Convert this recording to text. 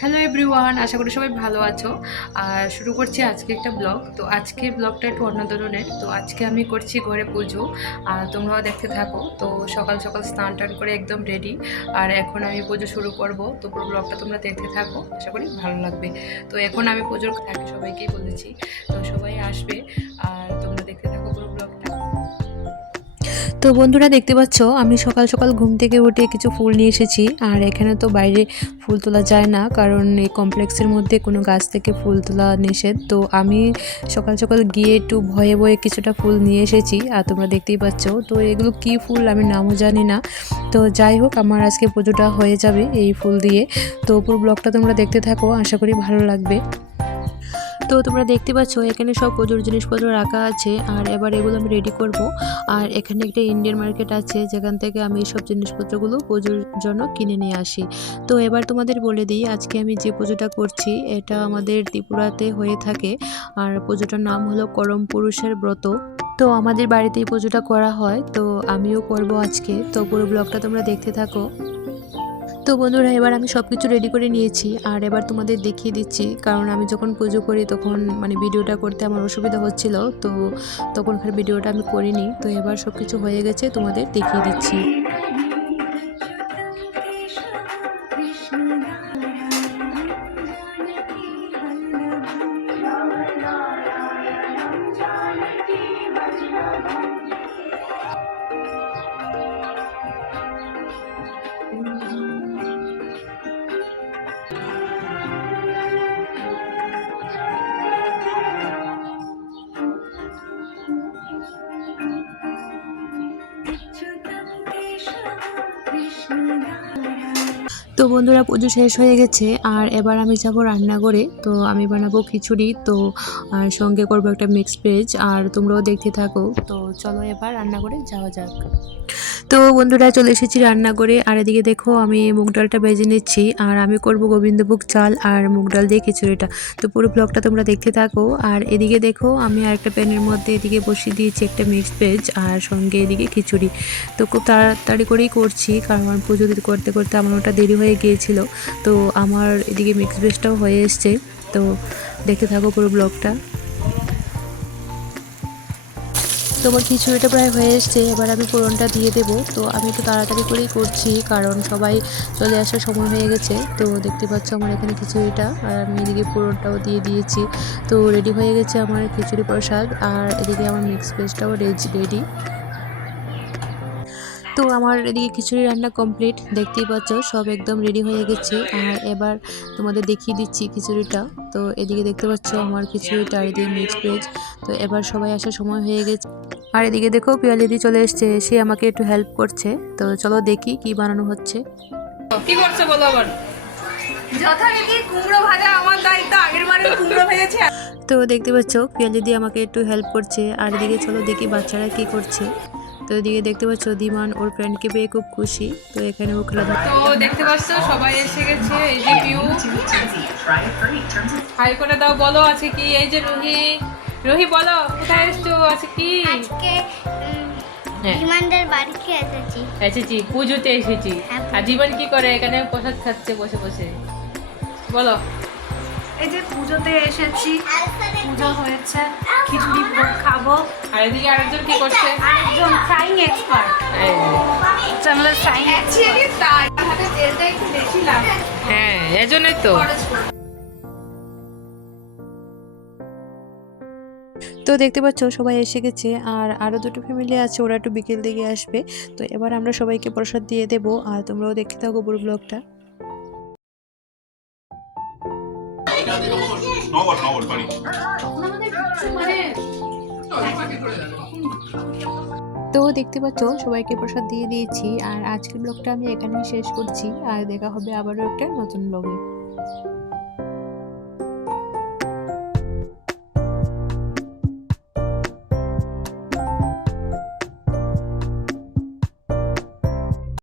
Hello everyone, আশা করি সবাই ভালো আছো। আর শুরু করছি আজকে একটা ব্লগ। তো আজকের ব্লগটা একটু অন্য ধরনের। তো আজকে আমি করছি ঘরে পুজো, আর তোমরাও দেখতে থাকো। তো সকাল সকাল স্নান টান করে একদম রেডি, আর এখন আমি পুজো শুরু করব। তো পুরো ব্লগটা তোমরা দেখতে থাকো, আশা করি ভালো লাগবে। তো এখন আমি পুজোর থাকে সবাইকেই বলেছি, তো সবাই আসবে, আর তোমরা দেখতে থাকো পুরো ব্লগটা। তো বন্ধুরা দেখতে পাচ্ছ, আমি সকাল সকাল ঘুম থেকে উঠে কিছু ফুল নিয়ে এসেছি। আর এখানে তো বাইরে ফুল তোলা যায় না, কারণ এই কমপ্লেক্সের মধ্যে কোনো গাছ থেকে ফুল তোলা নিষেধ। তো আমি সকাল সকাল গিয়ে একটু ভয়ে ভয়ে কিছুটা ফুল নিয়ে এসেছি, আর তোমরা দেখতেই পাচ্ছ। তো এগুলো কি ফুল আমি নামও জানি না। তো যাই হোক, আমার আজকে পুজোটা হয়ে যাবে এই ফুল দিয়ে। তো পুরো ব্লগটা তোমরা দেখতে থাকো, আশা করি ভালো লাগবে। তো তোমরা দেখতে পাচ্ছ এখানে সব পুজোর জিনিসপত্র রাখা আছে, আর এবার এগুলো আমি রেডি করব। আর এখানে একটা ইন্ডিয়ান মার্কেট আছে, যেখান থেকে আমি এই সব জিনিসপত্রগুলো পুজোর জন্য কিনে নিয়ে আসি। তো এবার তোমাদের বলে দিই, আজকে আমি যে পুজোটা করছি এটা আমাদের ত্রিপুরাতে হয়ে থাকে। আর পুজোটার নাম হলো করম পুরুষের ব্রত। তো আমাদের বাড়িতেই পুজোটা করা হয়, তো আমিও করব আজকে। তো পুরো ব্লগটা তোমরা দেখতে থাকো। তো বন্ধুরা, এবার আমি সব কিছু রেডি করে নিয়েছি, আর এবার তোমাদের দেখিয়ে দিচ্ছি, কারণ আমি যখন পুজো করি তখন ভিডিওটা করতে আমার অসুবিধা হচ্ছিল। তো তখনকার ভিডিওটা আমি করিনি। তো এবার সব কিছু হয়ে গেছে, তোমাদের দেখিয়ে দিচ্ছি। তো বন্ধুরা, পুজো শেষ হয়ে গেছে, আর এবার আমি যাব রান্নাঘরে। তো আমি বানাবো খিচুড়ি, তো আর সঙ্গে করবো একটা মিক্সড ভেজ, আর তোমরাও দেখতে থাকো। তো চলো এবার রান্নাঘরে যাওয়া যাক। তো বন্ধুরা, চলে এসেছি রান্নাঘরে, আর এদিকে দেখো আমি মুগ ডালটা ভেজে নিচ্ছি, আর আমি করব গোবিন্দভোগ চাল আর মুগ ডাল দিয়ে খিচুড়িটা। তো পুরো ব্লগটা তোমরা দেখতে থাকো। আর এদিকে দেখো আমি আরেকটা প্যানের মধ্যে এদিকে বসিয়ে দিয়েছি একটা মিক্সড ভেজ, আর সঙ্গে এদিকে খিচুড়ি। তো খুব তাড়াতাড়ি করেই করছি, কারণ পুজো করতে করতে আমার ওটা দেরি হয়ে গিয়েছিল। তো আমার এদিকে মিক্সড ভেজটাও হয়ে এসছে। তো দেখতে থাকো পুরো ব্লগটা। তো আমার খিচুড়িটা প্রায় হয়ে এসছে, এবার আমি ফোড়নটা দিয়ে দেবো। তো আমি একটু তাড়াতাড়ি করেই করছি, কারণ সবাই চলে আসার সময় হয়ে গেছে। তো দেখতে পাচ্ছ আমার এখানে খিচুড়িটা, আর আমি এদিকে ফোড়নটাও দিয়ে দিয়েছি। তো রেডি হয়ে গেছে আমার খিচুড়ি প্রসাদ, আর এদিকে আমার মিক্স ভেজটাও রেডি। তো আমার এদিকে খিচুড়ি রান্না কমপ্লিট, দেখতেই পাচ্ছ সব একদম রেডি হয়ে গেছে। আর এবার তোমাদের দেখিয়ে দিচ্ছি খিচুড়িটা। তো এদিকে দেখতে পাচ্ছ আমার খিচুড়িটা, আর এদিকে মিক্সড ভেজ। তো এবার সবাই আসার সময় হয়ে গেছে, আর এদিকে দেখো পিয়ালিদি চলে এসছে, সে আমাকে একটু হেল্প করছে। তো চলো দেখি কি বানানো হচ্ছে। কি করছো বলো আবার। যথারীতি কুমড়ো ভাজা আমার দায়িত্ব, আগের বারে কুমড়ো ভেজেছি। তো দেখতে পাচ্ছ পিয়ালিদি আমাকে একটু হেল্প করছে, আর এদিকে চলো দেখি বাচ্চারা কি করছে। তো এদিকে দেখতে পাচ্ছ দিমান ওর ফ্রেন্ডকে পেয়ে খুব খুশি। তো এখানে ও খেলা, তো দেখতে পাচ্ছ সবাই এসে গেছে। এই যে পিউ, হাই করে দাও, বলো আছে কি। এই যে রুহি, রুহি বলো কোথায় এসছো, আছে কি। আজকে জীবনদের বাড়িতে এসেছি, পুজোতে এসেছি। হ্যাঁ, আর জীবন কি করে এখানে প্রসাদ খাচ্ছে বসে বসে, বলো। এই যে পুজোতে এসেছি, পুজো হয়েছে, খিচুড়ি খাবো। আর এদিকে আরেকজন কি করছে, একজন ফ্রাইং এক্সপার্ট, চ্যানেলের ফ্রাইং অ্যাকচুয়ালি তাই হাতে তেলটা একটু বেশি লাগে। হ্যাঁ এজন্যই তো। তো দেখতে পাচ্ছ সবাই এসে গেছে, আর আরও দুটো ফ্যামিলি আছে, ওরা একটু বিকেল দিকে আসবে। তো এবার আমরা সবাইকে প্রসাদ দিয়ে দেবো, আর তোমরাও দেখতে থাকো পুরো ব্লগটা। তো দেখতে পাচ্ছ সবাইকে প্রসাদ দিয়ে দিয়েছি, আর আজকের ব্লগটা আমি এখানেই শেষ করছি, আর দেখা হবে আবারও একটা নতুন ব্লগে।